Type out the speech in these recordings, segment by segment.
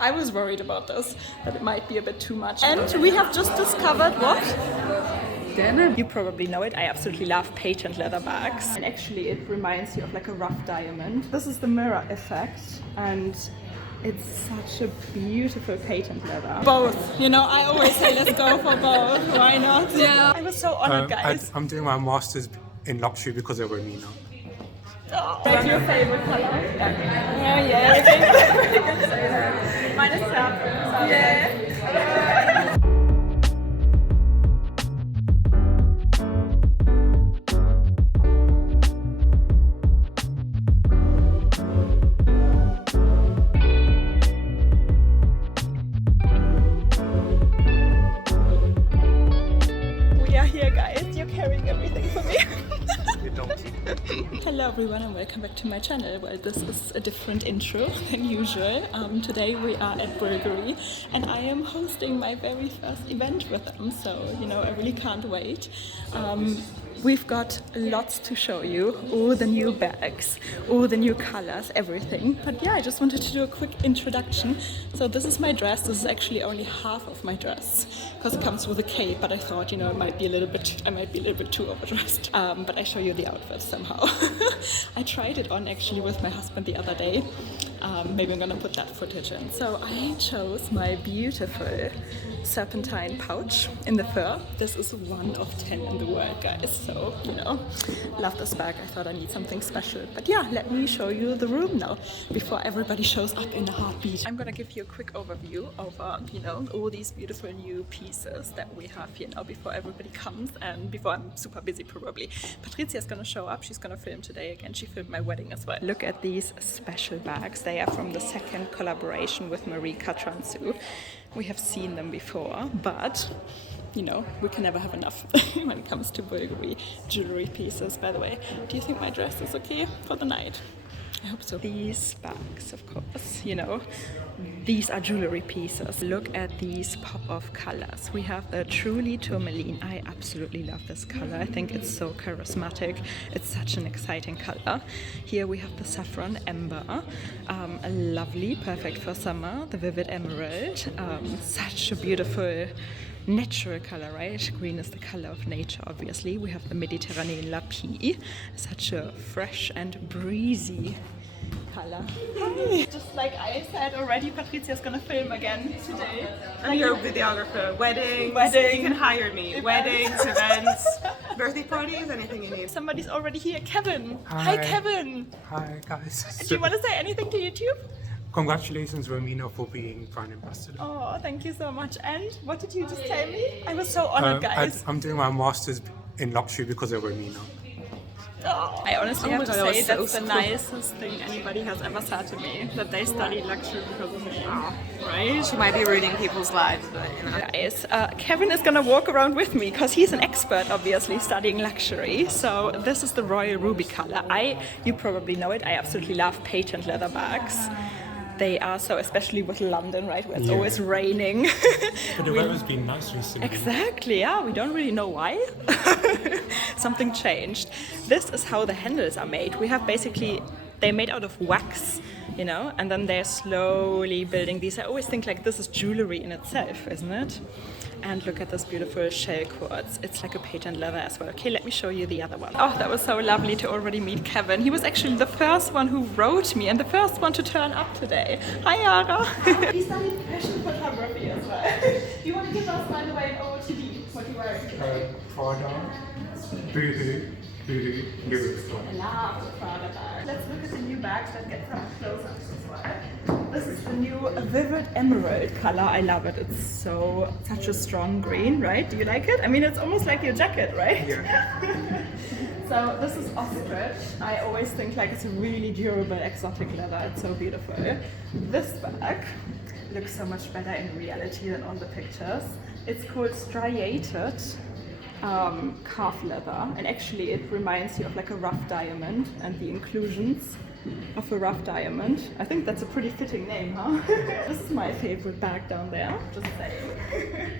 I was worried about this, that it might be a bit too much. And we have just discovered what? Denim. You probably know it. I absolutely love patent leather bags. And actually it reminds you of like a rough diamond. This is the mirror effect and it's such a beautiful patent leather. Both, you know, I always say let's go for both. Why not? Yeah. I was so honored, guys. I'm doing my master's in luxury because of Romina. Oh, what's your favorite color? Yeah, I think you can say that. Mine is saffron. Yeah. We are here, guys. You're carrying everything for me. Hello everyone and welcome back to my channel. Well, this is a different intro than usual. Today we are at BVLGARI and I am hosting my very first event with them, so you know, I really can't wait. We've got lots to show you, all the new bags, all the new colors, everything. But yeah, I just wanted to do a quick introduction. So this is my dress. This is actually only half of my dress because it comes with a cape, but I thought, you know, I might be a little bit too overdressed. But I show you the outfit somehow. I tried it on actually with my husband the other day. Maybe I'm gonna put that footage in. So I chose my beautiful Serpentine pouch in the fur. This is 1 of 10 in the world, guys. So, you know, love this bag. I thought I need something special. But yeah, let me show you the room now before everybody shows up in a heartbeat. I'm gonna give you a quick overview over, you know, all these beautiful new pieces that we have here now before everybody comes and before I'm super busy probably. Patricia's gonna show up. She's gonna film today again. She filmed my wedding as well. Look at these special bags. They are from the second collaboration with Marie Katransu. We have seen them before, but you know, we can never have enough when it comes to BVLGARI jewelry pieces. By the way, do you think my dress is okay for the night? I hope so. These bags, of course, you know, these are jewelry pieces. Look at these pop-off colors. We have the truly tourmaline. I absolutely love this color. I think it's so charismatic. It's such an exciting color. Here we have the saffron amber, a lovely, perfect for summer. The vivid emerald, such a beautiful natural color, right? Green is the color of nature, obviously. We have the Mediterranean lapis, such a fresh and breezy color. Hi. Just like I said already, Patricia's gonna film again today. I'm your videographer. Weddings. You can hire me. Weddings, events, birthday parties, anything you need. Somebody's already here. Kevin. Hi, Kevin. Hi, guys. Do you want to say anything to YouTube? Congratulations, Romina, for being brand ambassador. Oh, thank you so much. And what did you just tell me? I was so honored, guys. I'm doing my master's in luxury because of Romina. Oh, I honestly have to say that's the nicest thing anybody has ever said to me, that they study luxury because of me. Oh, right? She might be ruining people's lives, but you know. Guys, Kevin is gonna walk around with me because he's an expert, obviously, studying luxury. So this is the royal ruby color. You probably know it. I absolutely love patent leather bags. They are so, especially with London, right, where it's always raining. But the weather's been nice recently. Exactly, yeah, we don't really know why. Something changed. This is how the handles are made. We have basically, they're made out of wax, you know, and then they're slowly building these. I always think like this is jewelry in itself, isn't it? And look at this beautiful shell quartz. It's like a patent leather as well. Okay, let me show you the other one. Oh, that was so lovely to already meet Kevin. He was actually the first one who wrote me and the first one to turn up today. Hi, Yara. He studied fashion photography as well. Do you want to give us, by the way, an OOTD? What are you wearing today? Prada, BVLGARI FW23. I love the Prada bag. Let's look at the new bags. Let's get some close-ups as well. This is the new vivid emerald color. I love it. It's such a strong green, right? Do you like it? I mean, it's almost like your jacket, right? Yeah. So this is ostrich. I always think like it's a really durable exotic leather. It's so beautiful. This bag looks so much better in reality than on the pictures. It's called striated calf leather, and actually it reminds you of like a rough diamond and the inclusions of a rough diamond. I think that's a pretty fitting name, huh? This is my favorite bag down there, just saying.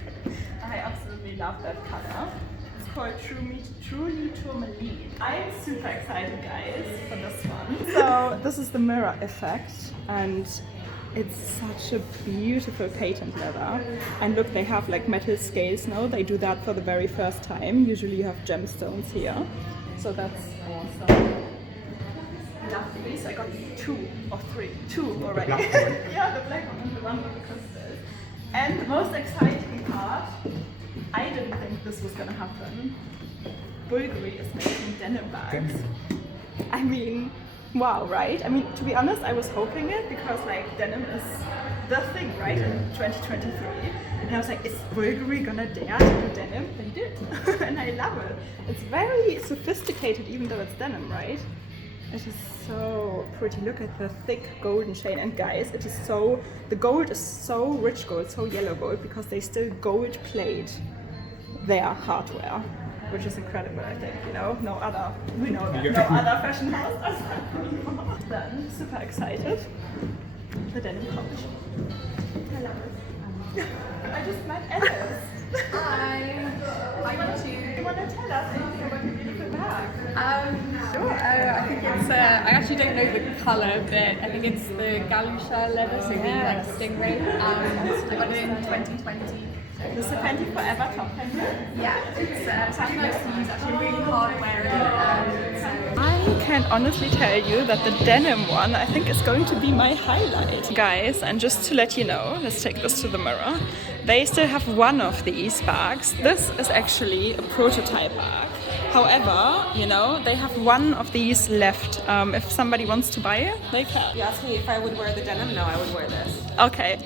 I absolutely love that color. It's called Truly Tourmaline. I'm super excited, guys, for this one. So this is the mirror effect, and It's such a beautiful patent leather. And look, they have like metal scales now. They do that for the very first time. Usually you have gemstones here. So that's awesome. I love these. I got 2 or 3. 2 already. Yeah, the black one and the one with the crystals. And the most exciting part, I didn't think this was gonna happen. Bulgari is making denim bags. I mean, wow, right? I mean, to be honest, I was hoping it because like denim is the thing, right, in 2023. And I was like, is Bulgari gonna dare to do denim? They did. And I love it. It's very sophisticated even though it's denim, right? It is so pretty. Look at the thick golden chain. And guys, it is so, the gold is so rich gold, so yellow gold, because they still gold plate their hardware. Which is incredible, I think, you know, no other, we know that, no other fashion house does that anymore. Then, super excited, the denim pouch. I love it. I just met Alice. Hi. You want to tell us anything about your beautiful bag? Sure. I think it's, I actually don't know the colour, but I think it's the Galusha leather, so the like stingray. I got it in 2020. The Serpenti Forever top handle? Yeah, it's actually nice to use, actually really hard wearing. I can honestly tell you that the denim one, I think, is going to be my highlight. Guys, and just to let you know, let's take this to the mirror. They still have one of these bags. This is actually a prototype bag. However, you know, they have one of these left. If somebody wants to buy it, they can. You asked me if I would wear the denim. No, I would wear this. Okay.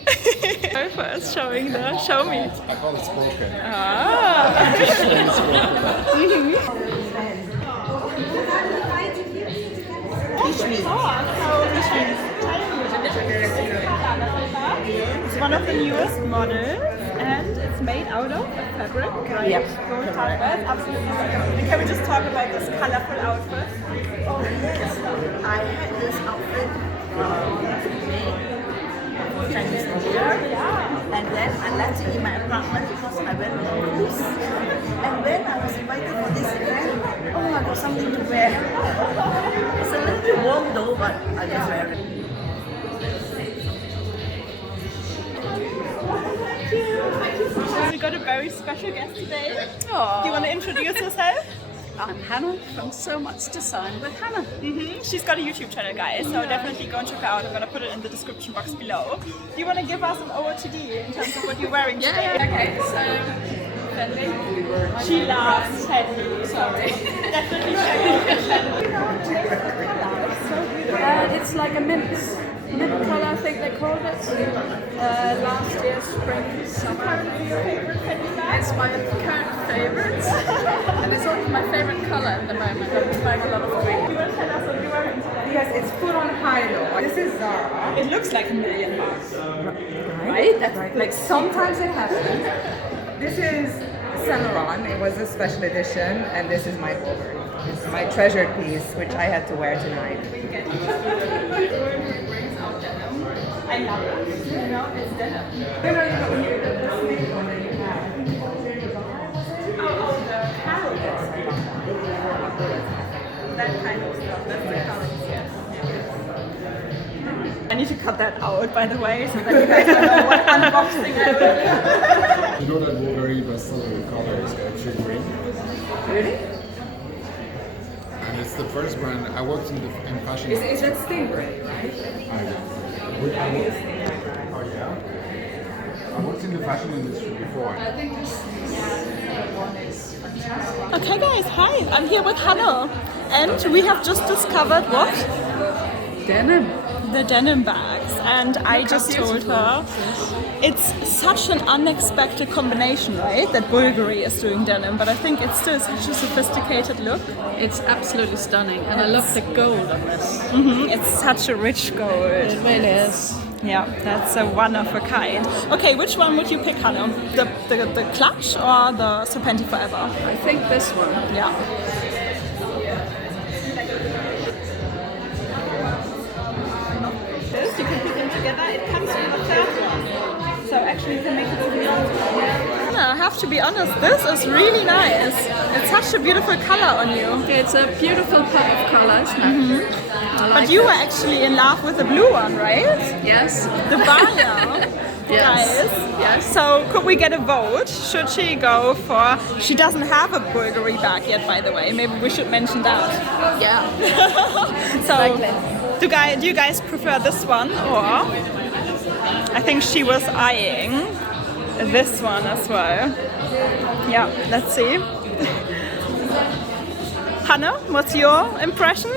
First showing the, show me. I call it spoken. Ah. It's one of the newest models, and it's made out of a fabric, right? Yep. Gold hardware, absolutely. And can we just talk about this colorful outfit? Oh yes, I had this outfit made for Chinese New Year, and then I left it in my apartment because I went on a cruise. And when I was invited for this event, oh, I got something to wear. It's a little bit warm though, but I just wear it. We got a very special guest today. Do you want to introduce yourself? I'm Hannah from So Much Design with Hannah. She's got a YouTube channel, guys, so definitely go and check her out. I'm gonna put it in the description box below. Do you want to give us an OOTD in terms of what you're wearing today? Okay, so Fendi. She loves Fendi. Sorry. Definitely check out Fendi. It's like a mint colour, I think they called it. Last year's spring, summer. It's my current favourite. And it's also my favourite colour at the moment. I just like a lot of green. You want to tell us what you're wearing today? Yes, it's put on high-low. This is Zara. It looks like $1 million. Right? That's right. Like sometimes it happens. This is Saint Laurent. It was a special edition, and this is my Bulgari. It's my treasured piece, which I had to wear tonight. I love it. You know, it's denim. Oh, the carrots. That kind of stuff. That's the carrots, yes. I need to cut that out, by the way, so that you guys don't know what unboxing I will do. You know that Bulgari bestseller color is actually green? Really? And it's the first brand. I worked in fashion. Is that Stingray, right? Oh yeah? I worked in the fashion industry before. I think this one is fantastic. Okay guys, hi, I'm here with Hannah, and we have just discovered what? Denim. The denim bags, and I just told her it's such an unexpected combination, right? That Bulgari is doing denim, but I think it's still such a sophisticated look. It's absolutely stunning, and I love the gold on this. It's such a rich gold. It really is. Yeah, that's a one of a kind. Okay, which one would you pick, Hannah? The clutch or the Serpenti Forever? I think this one. Yeah. You can put them together. It comes with a third one, so actually you can make it even longer. have to be honest, this is really nice. It's such a beautiful color on you. It's a beautiful pop of colors. But you were actually in love with the blue one, right? Yes. The Baya. Yes. Yes. So could we get a vote? Should she go for... She doesn't have a Bulgari bag yet, by the way. Maybe we should mention that. Yeah. So do you guys prefer this one, or... I think she was eyeing this one as well. Yeah, let's see. Hannah, what's your impression?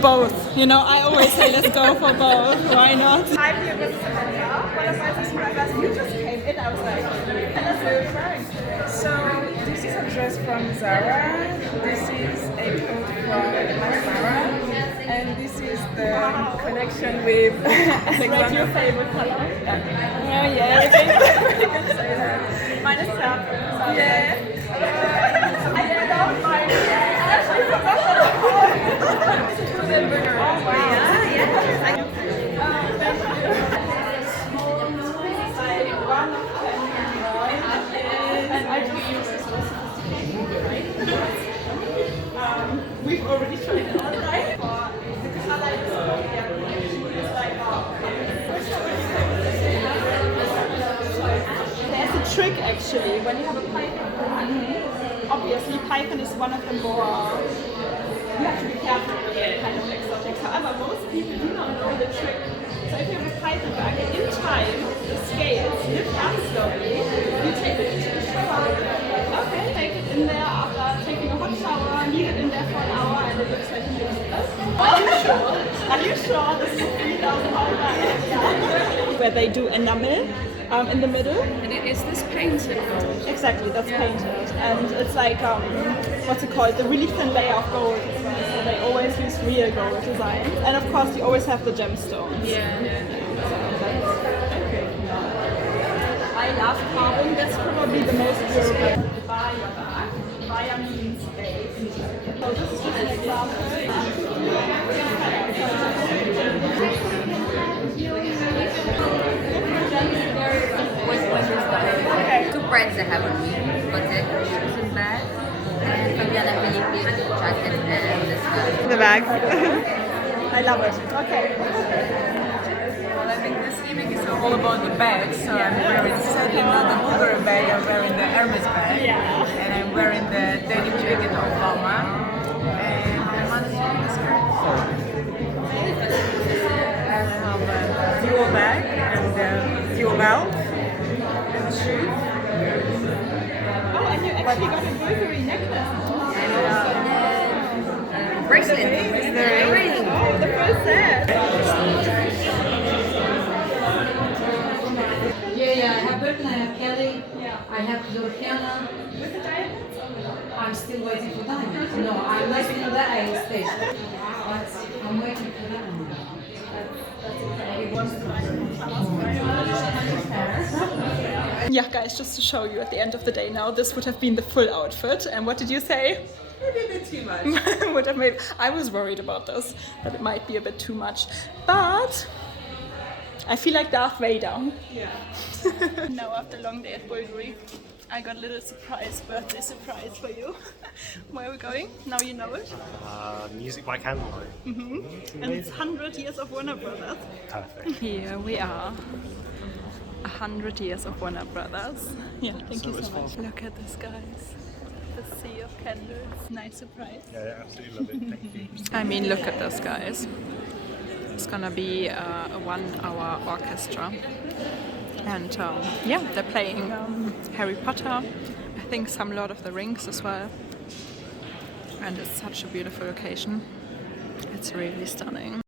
Both. You know, I always say let's go for both. Why not? I'm here with Sonia, one of my subscribers. You just came in, I was like, and that's what you're wearing. So this is a dress from Zara, this is a coat from Zara, and this is the connection with What's your favorite color? Oh yeah, okay. You can say that. Mine is Serpentine. Yeah. I don't mind. Oh wow. Yeah. We've already tried it out, right? The Kaleidoscopia collection is like, which one would you say? There's a trick actually when you have a python bag. Obviously, python is one of the more. You have to be careful with the kind of exotics. However, most people do not know the trick. So if you have a python bag, in time, the scales lift up slowly. You take it into the shower. Okay, take it in there after taking a hot shower, leave it in there for an hour, and it looks like a useless. Are you sure? Are you sure this is a 3,000 pound bag? Yeah. Where they do enamel in the middle. And is this painted gold? Exactly, that's painted. And it's like, what's it called? The really thin layer of gold. So they always use real gold designs. And of course, you always have the gemstones. Yeah. I love carbon. That's probably the most durable. Baya bag. Baya means base. So this is just an example. Okay. Two brands I have on me. Bottega Veneta bag and Papillon jacket and this bag. The bag. I love it. Okay. Well, I think this evening is all about the bags. So I'm wearing sadly not the Bulgari bag, I'm wearing the Hermes bag. Yeah. And I'm wearing the denim jacket of Obama. And I'm on the skirt. I have a dual bag and dual belt. Shoes. Oh, and you actually got a Bulgari necklace. Bracelet. The ring. Oh, the first set. Yeah, I have Burton, I have Kelly, I have Georgiana. With the diamonds? I'm still waiting for diamonds. No, I'm waiting for that stage. I'm waiting for that one. Yeah, guys, just to show you at the end of the day now, this would have been the full outfit. And what did you say? Maybe a bit too much. Would have made. I was worried about this, that it might be a bit too much. But I feel like Darth Vader. Yeah. Now, after a long day at Bulgari, I got a little birthday surprise for you. Where are we going? Now you know it. Music by candlelight. And it's 100 years of Warner Brothers. Perfect. Here we are. 100 years of Warner Brothers. Yeah, thank you so much. Look at this, guys. The sea of candles. Nice surprise. Yeah, absolutely love it. Thank you. I mean, look at this, guys. It's gonna be a 1-hour orchestra. And yeah, they're playing Harry Potter. I think some Lord of the Rings as well. And it's such a beautiful location. It's really stunning.